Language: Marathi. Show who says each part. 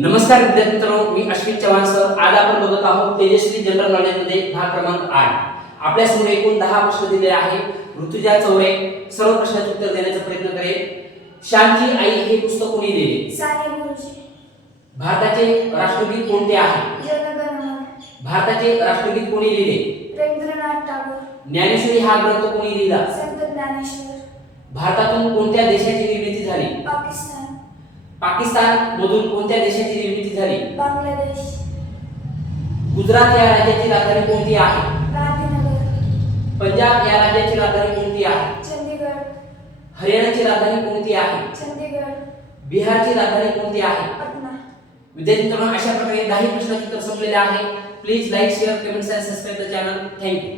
Speaker 1: नमस्कार विद्यार्थी मित्रांनो मी अश्विन चव्हाण सर. आज आपण बघत आहोत तेजस्वी जनरल नॉलेजमध्ये भाग क्रमांक आठ. आपल्यासमोर एकूण दहा प्रश्न दिले आहेत. ऋतुजा चौरे सर्व प्रश्नाचे उत्तर देण्याचा प्रयत्न करेल. श्यामची आई हे पुस्तक कोणी लिहिले भारताचे राष्ट्रगीत कोणते आहे? भारताचे राष्ट्रगीत कोणी लिहिले?
Speaker 2: रवींद्रनाथ टागोर.
Speaker 1: ज्ञानेश्वरी हा ग्रंथ कोणी लिहिला?
Speaker 2: संत ज्ञानेश्वर.
Speaker 1: भारतातून कोणत्या देशाची निर्मिती झाली? पाकिस्तान मधून कोणत्या देशाची निर्मिती झाली?
Speaker 2: बांगलादेश.
Speaker 1: गुजरात या राज्याची राजधानी कोणती आहे?
Speaker 2: गांधीनगर.
Speaker 1: पंजाब या राज्याची राजधानी कोणती आहे?
Speaker 2: चंदीगड.
Speaker 1: हरियाणाची राजधानी कोणती आहे?
Speaker 2: चंदीगड.
Speaker 1: बिहारची राजधानी कोणती आहे?
Speaker 2: पटना.
Speaker 1: विद्यार्थी मित्रांनो अशा प्रकारे दहा प्रश्नाचे उत्तर संपलेले आहे प्लीज लाईक शेअर कमेंट्स आणि subscribe the channel thank you